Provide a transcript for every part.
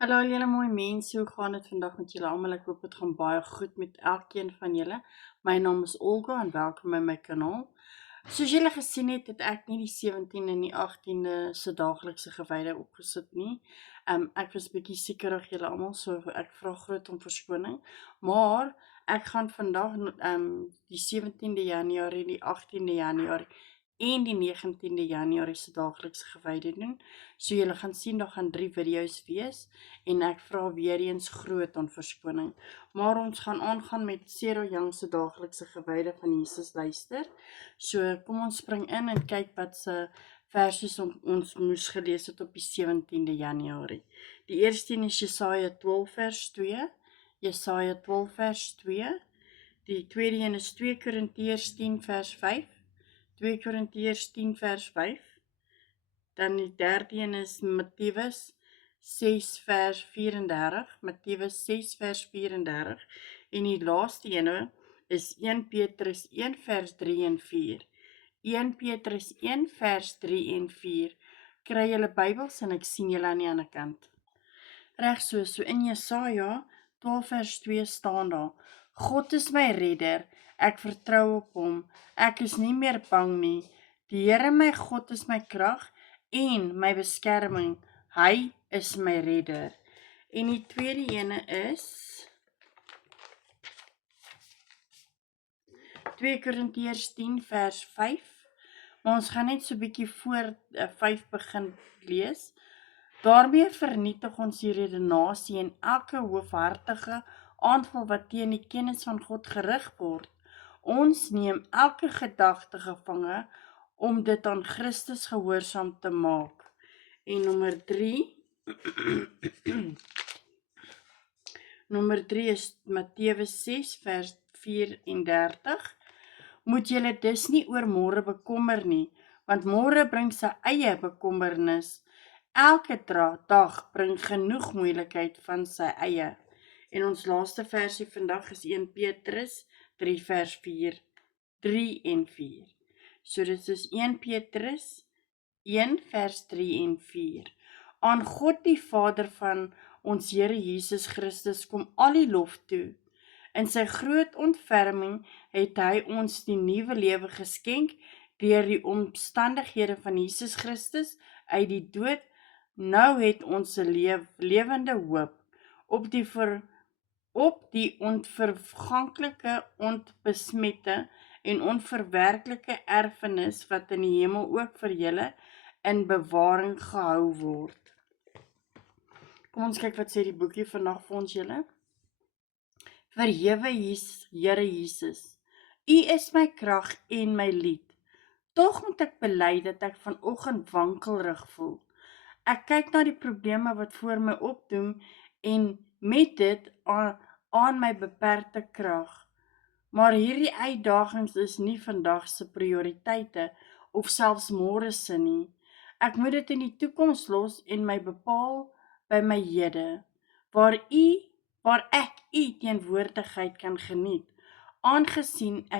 Hallo julle mooi mense, hoe gaan dit vandag met julle almal? Ek hoop dit gaan baie goed met elkeen van julle. My naam is Olga en welkom by my kanaal. Soos julle gesien het, het ek nie die 17de en die 18de se daaglikse gewyde opgesit nie. Ek was bietjie siekerig julle almal, so ek vra groot om verskoning. Maar ek gaan vandag die 17de Januarie, die 18de Januarie en die 19de Januarie se daaglikse gewyde doen. So julle gaan sien, daar gaan 3 video's wees en ek vra weer eens groot om verskoning. Maar ons gaan aangaan met Sarah Young se daaglikse gewyde van Jesus luister. So kom ons spring in en kyk wat se versies ons moes gelees het op die 17de Januarie. Die eerste een is Jesaja 12 vers 2. Jesaja 12 vers 2. Die tweede een is 2 Korintiërs 10 vers 5. 2 Korintiërs 10 vers 5. Dan die derde een is Matteus 6 vers 34. Matteus 6 vers 34. En die laaste ene is 1 Petrus 1 vers 3 en 4. 1 Petrus 1 vers 3 en 4. Kry julle Bybels en ek sien julle aan die ander kant. Reg so in Jesaja 12 vers 2 staan daar: God is my redder, ek vertrou op hom, ek is nie meer bang nie. Die Here my God is my krag en my beskerming, hy is my redder. En die tweede ene is 2 Korintiërs 10 vers 5. Maar ons gaan net so bietjie voor 5 begin lees. Daarmee vernietig ons die redenasie en elke hoofhartige aanval wat teen die kennis van God gerig word. Ons neem elke gedagte gevange om dit aan Christus gehoorsaam te maak. En nommer 3 Nommer 3 is Matteus 6 vers 34. Moet julle dus nie oor môre bekommer nie, want môre bring sy eie bekommernis. Elke dag bring genoeg moeilikheid van sy eie. En ons laaste versie vandag is 1 Petrus 3 vers 4, 3 en 4. So dit is 1 Petrus 1 vers 3 en 4. Aan God die Vader van ons Here Jesus Christus kom al die lof toe. In sy groot ontferming het hy ons die nuwe lewe geskenk deur die omstandighede van Jesus Christus uit die dood. Nou het ons 'n lewende hoop op die onverganklike, onbesmette en onverwerklike erfenis wat in die hemel ook vir julle in bewaring gehou word. Kom ons kyk wat sê die boekie vandag vir ons julle. Verhewe Here Jesus, U is my krag en my lied. Tog moet ek bely dat ek vanoggend wankelrig voel. Ek kyk na die probleme wat voor my opdoem en met dit aan my beperkte krag. Maar hierdie uitdagings is nie vandag se prioriteite of selfs môre se nie. Ek moet dit in die toekoms los en my bepaal by my hede, waar ek U teenwoordigheid kan geniet. Aangesien U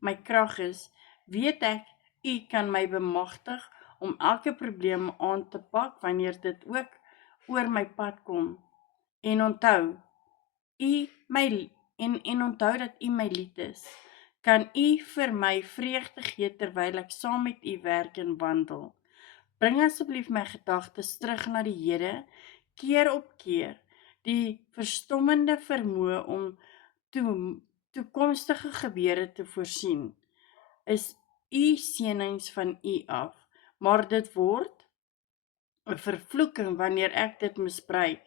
my krag is, weet ek U kan my bemagtig om elke probleem aan te pak wanneer dit ook oor my pad kom. En onthou dat U my lied is. Kan U vir my vreugde gee terwyl ek saam met U werk en wandel. Bring asseblief my gedagtes terug na die Here, keer op keer. Die verstommende vermoë om toekomstige gebeure te voorsien is U seënings van U af, maar dit word 'n vervloeking wanneer ek dit misbruik.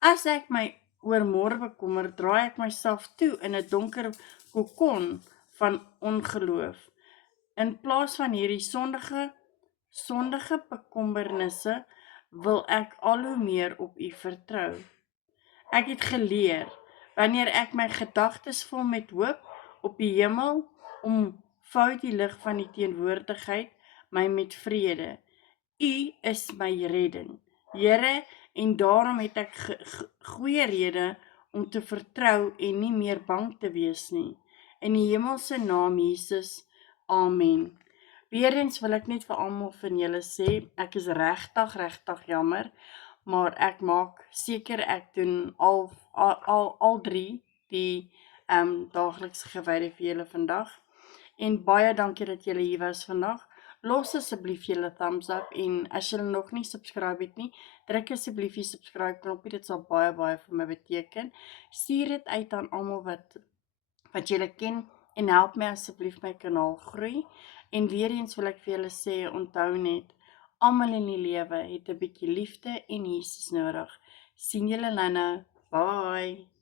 As ek my oor môre bekommer, draai ek myself toe in 'n donker kokon van ongeloof. In plaas van hierdie sondige bekommernisse wil ek al hoe meer op U vertrou. Ek het geleer, wanneer ek my gedagtes vul met hoop op die hemel, omvou die lig van die teenwoordigheid my met vrede. U is my redding, Here, en daarom het ek goeie rede om te vertrou en nie meer bang te wees nie. In die hemelse naam Jesus, amen. Weereens wil ek net vir almal van julle sê, ek is regtig jammer, maar ek maak seker ek doen al 3 die daaglikse gewyde vir julle vandag. En baie dankie dat julle hier was vandag. Los asseblief julle thumbs up en as julle nog nie subscribe het nie, druk asseblief die subscribe knoppie, dit sal baie vir my beteken. Stuur dit uit aan almal wat julle ken en help my asseblief my kanaal groei. En weer eens wil ek vir julle sê, onthou net, almal in die lewe het 'n bietjie liefde en Jesus nodig. Sien julle nou. Bye.